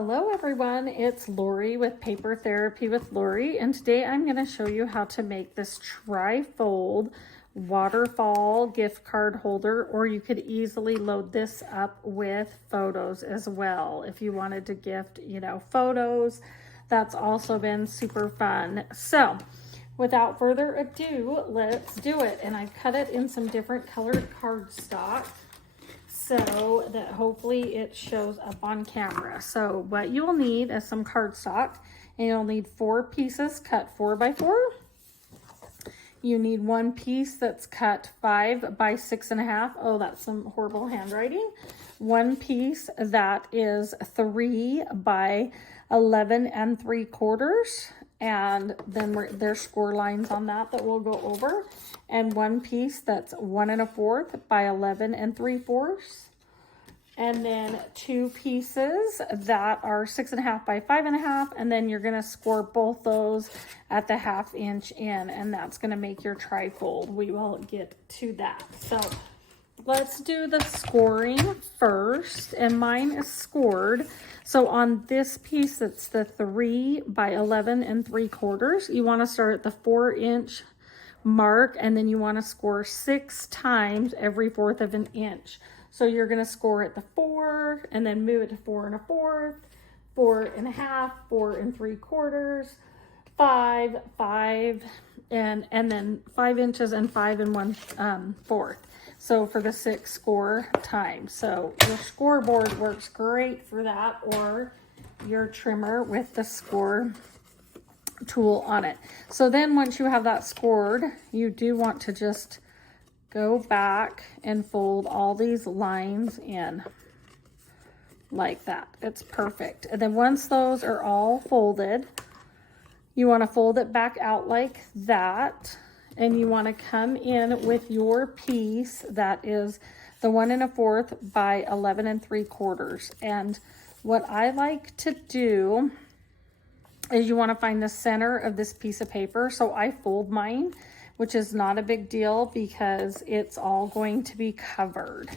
Hello everyone, it's Lori with Paper Therapy with Lori, and today I'm going to show you how to make this tri-fold waterfall gift card holder, or you could easily load this up with photos as well. If you wanted to gift, photos, that's also been super fun. So without further ado, let's do it. And I've cut it in some different colored cardstock, so that hopefully it shows up on camera. So what you will need is some cardstock, and you'll need 4 pieces cut 4 by 4. You need 1 piece that's cut 5 by 6.5. Oh, that's some horrible handwriting. 1 piece that is 3 by 11 3/4. And then there's score lines on that we'll go over. And 1 piece that's 1 1/4 by 11 3/4. And then 2 pieces that are 6.5 by 5.5. And then you're gonna score both those at the 1/2 inch in, and that's gonna make your tri-fold. We will get to that. So let's do the scoring first, and mine is scored. So on this piece, it's the 3 by 11 3/4. You want to start at the 4-inch mark, and then you want to score 6 times every 1/4 of an inch. So you're going to score at the 4, and then move it to 4 1/4, 4 1/2, 4 3/4, 5, 5, and then 5 inches and 5 1/4. So for the 6 score times. So your scoreboard works great for that, or your trimmer with the score tool on it. So then once you have that scored, you do want to just go back and fold all these lines in like that. It's perfect. And then once those are all folded, you want to fold it back out like that. And you want to come in with your piece that is the 1 1/4 by 11 3/4. And what I like to do is you want to find the center of this piece of paper. So I fold mine, which is not a big deal because it's all going to be covered.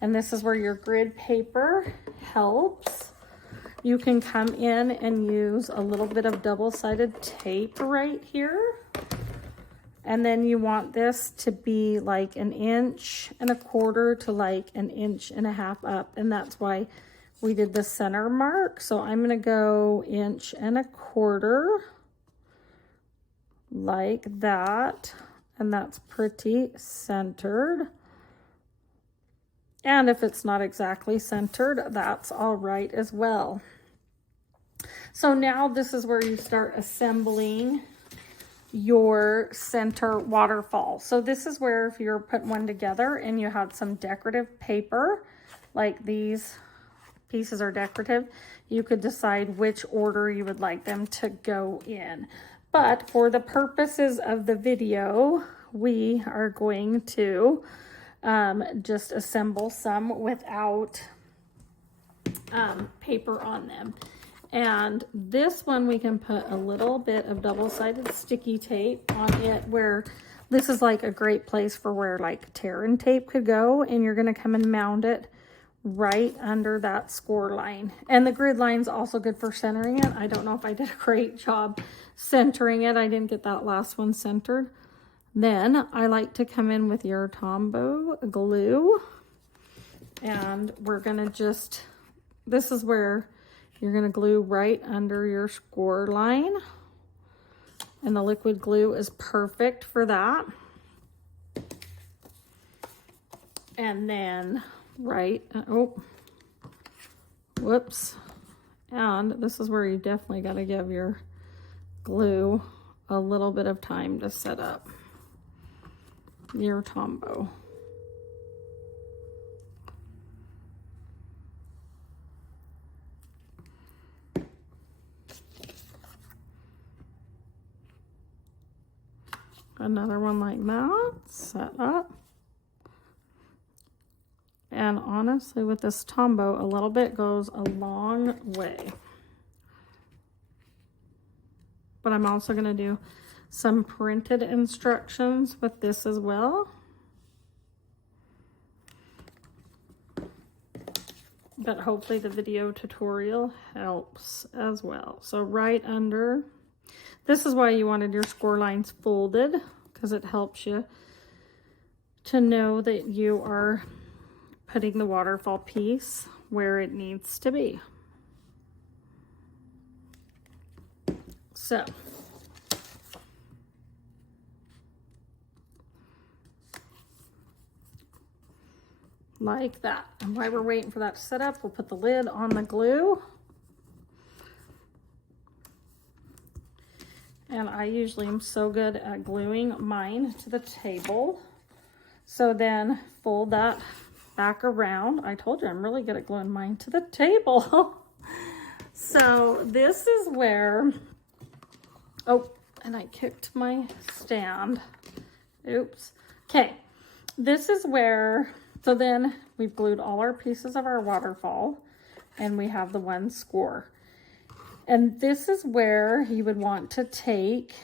And this is where your grid paper helps. You can come in and use a little bit of double-sided tape right here. And then you want this to be like 1 1/4 to like 1.5 inches up. And that's why we did the center mark. So I'm going to go 1 1/4 like that. And that's pretty centered. And if it's not exactly centered, that's all right as well. So now this is where you start assembling your center waterfall. So this is where if you're putting one together and you had some decorative paper, like these pieces are decorative, you could decide which order you would like them to go in. But for the purposes of the video, we are going to just assemble some without paper on them. And this one we can put a little bit of double-sided sticky tape on it, where this is like a great place for where like tear and tape could go, and you're going to come and mount it right under that score line. And the grid line's also good for centering it. I don't know if I did a great job centering it. I didn't get that last one centered. Then I like to come in with your Tombow glue, and we're going to just, this is where you're going to glue right under your score line, and the liquid glue is perfect for that. And then whoops. And this is where you definitely got to give your glue a little bit of time to set up your Tombow. Another one like that, set up. And honestly, with this Tombow, a little bit goes a long way. But I'm also going to do some printed instructions with this as well. but hopefully the video tutorial helps as well. So right under, this is why you wanted your score lines folded, because it helps you to know that you are putting the waterfall piece where it needs to be. So like that. And while we're waiting for that to set up, we'll put the lid on the glue. And I usually am so good at gluing mine to the table. So then fold that back around. I told you I'm really good at gluing mine to the table. So this is where, oh, and I kicked my stand. Oops. Okay, this is where, so then we've glued all our pieces of our waterfall and we have the one score. And this is where you would want to take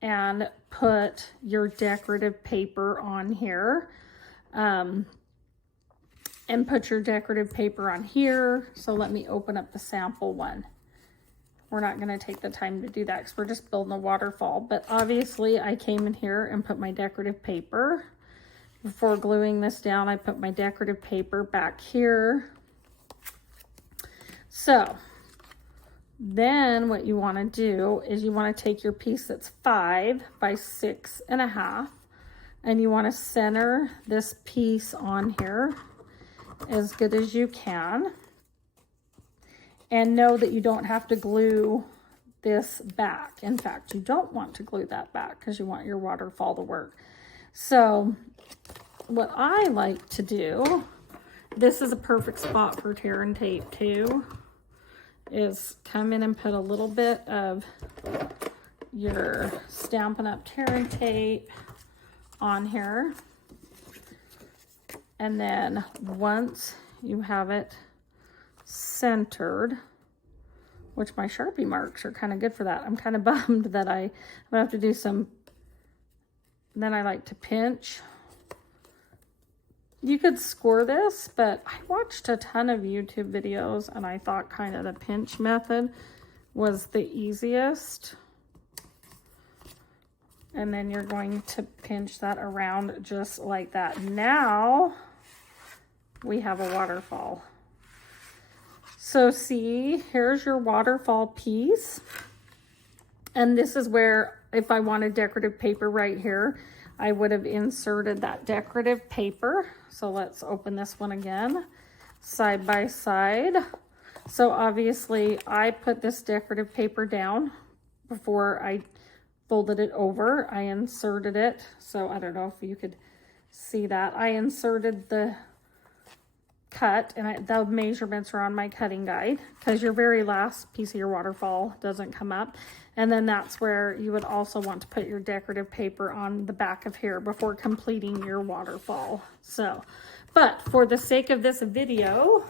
and put your decorative paper on here. And put your decorative paper on here. So let me open up the sample one. We're not going to take the time to do that because we're just building a waterfall. But obviously I came in here and put my decorative paper. Before gluing this down, I put my decorative paper back here. So then what you want to do is you want to take your piece that's 5 by 6.5, and you want to center this piece on here as good as you can. And know that you don't have to glue this back. In fact, you don't want to glue that back because you want your waterfall to work. So what I like to do, this is a perfect spot for tear and tape too, is come in and put a little bit of your Stampin' Up! Tear and tape on here. And then once you have it centered, which my Sharpie marks are kind of good for that. I'm kind of bummed that I'm gonna have to do some, then I like to pinch. You could score this, but I watched a ton of YouTube videos and I thought kind of the pinch method was the easiest. And then you're going to pinch that around just like that. Now we have a waterfall. So see, here's your waterfall piece. And this is where, if I wanted decorative paper right here, I would have inserted that decorative paper. So let's open this one again, side by side. So obviously I put this decorative paper down before I folded it over. I inserted it. So I don't know if you could see that. I inserted the cut, and the measurements are on my cutting guide because your very last piece of your waterfall doesn't come up. And then that's where you would also want to put your decorative paper on the back of here before completing your waterfall. So, but for the sake of this video,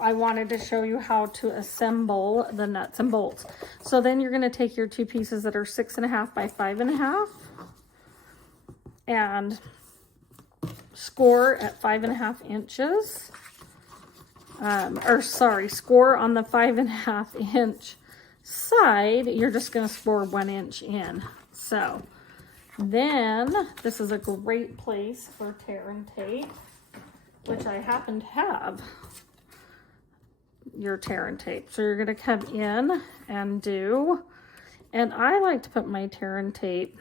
I wanted to show you how to assemble the nuts and bolts. So then you're going to take your two pieces that are 6.5 by 5.5 and score at 5.5 inches. Score on the 5.5 inch side. You're just going to score 1 inch in. So then this is a great place for tear and tape, which I happen to have your tear and tape. So you're going to come in and do, and I like to put my tear and tape,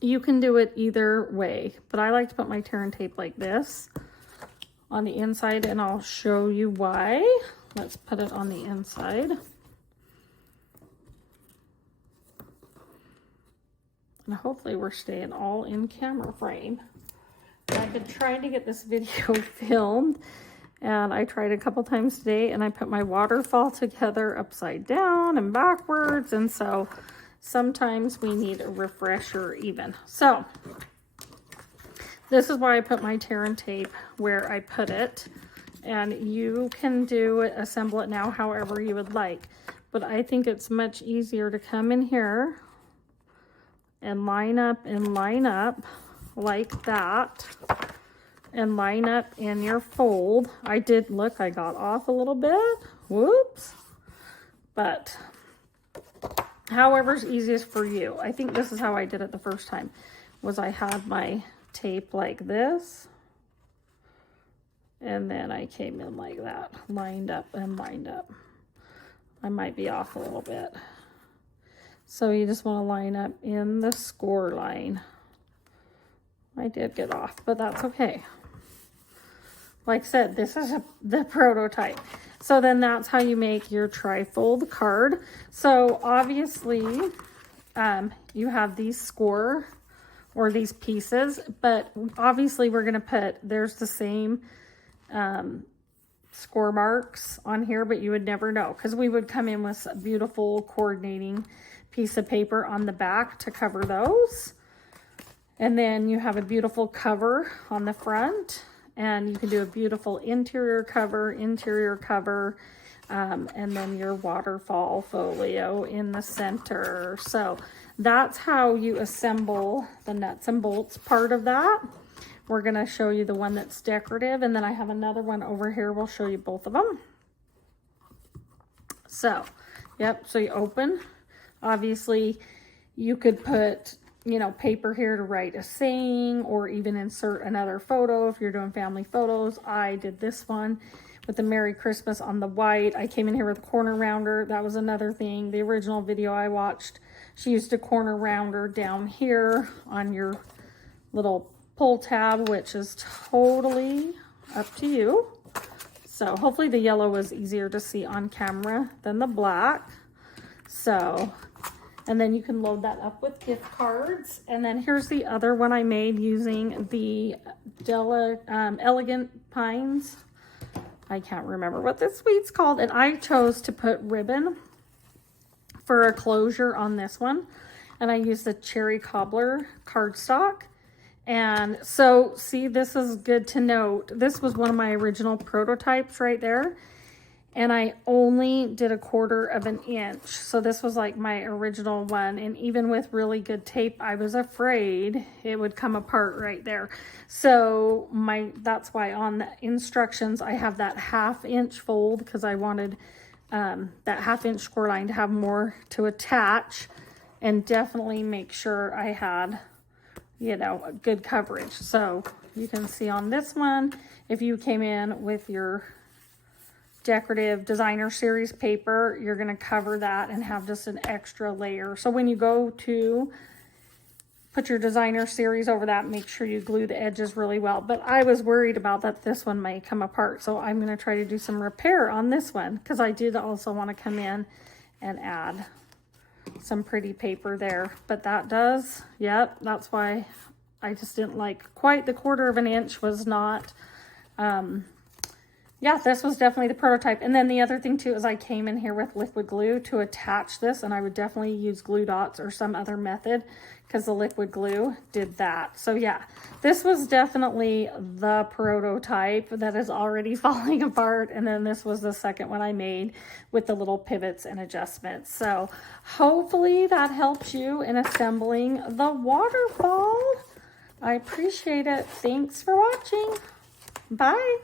you can do it either way, but I like to put my tear and tape like this on the inside, and I'll show you why. Let's put it on the inside. And hopefully we're staying all in camera frame. I've been trying to get this video filmed, and I tried a couple times today, and I put my waterfall together upside down and backwards, and so sometimes we need a refresher even. So this is why I put my tear and tape where I put it, and you can assemble it now however you would like, but I think it's much easier to come in here and line up like that, and line up in your fold. I did, look, I got off a little bit. Whoops. But however's easiest for you. I think this is how I did it the first time, was I had my tape like this. And then I came in like that, lined up and lined up. I might be off a little bit. So you just want to line up in the score line. I did get off, but that's okay. Like I said, this is the prototype. So then that's how you make your trifold card. So obviously, you have these score or these pieces, but obviously we're going to put, there's the same score marks on here, but you would never know because we would come in with a beautiful coordinating piece of paper on the back to cover those. And then you have a beautiful cover on the front, and you can do a beautiful interior cover, and then your waterfall folio in the center. So that's how you assemble the nuts and bolts part of that. We're going to show you the one that's decorative, and then I have another one over here. We'll show you both of them. So, yep, so you open. Obviously, you could put, you know, paper here to write a saying or even insert another photo if you're doing family photos. I did this one with the Merry Christmas on the white. I came in here with a corner rounder. That was another thing. The original video I watched, she used a corner rounder down here on your little pull tab, which is totally up to you. So hopefully the yellow was easier to see on camera than the black. So, and then you can load that up with gift cards. And then here's the other one I made using the Elegant Pines. I can't remember what this sweet's called. And I chose to put ribbon for a closure on this one. And I used the Cherry Cobbler cardstock. And so, see, this is good to note. This was one of my original prototypes right there. And I only did 1/4 of an inch. So this was like my original one. And even with really good tape, I was afraid it would come apart right there. So that's why on the instructions, I have that 1/2 inch fold because I wanted that 1/2 inch score line to have more to attach and definitely make sure I had, you know, good coverage. So you can see on this one, if you came in with your decorative designer series paper, you're going to cover that and have just an extra layer. So when you go to put your designer series over that, make sure you glue the edges really well. But I was worried about that this one may come apart. So I'm going to try to do some repair on this one because I did also want to come in and add some pretty paper there. But that does, yep, that's why I just didn't like quite the 1/4 of an inch was not, yeah, this was definitely the prototype. And then the other thing too is I came in here with liquid glue to attach this, and I would definitely use glue dots or some other method because the liquid glue did that. So yeah, this was definitely the prototype that is already falling apart. And then this was the second one I made with the little pivots and adjustments. So hopefully that helps you in assembling the waterfall. I appreciate it. Thanks for watching. Bye.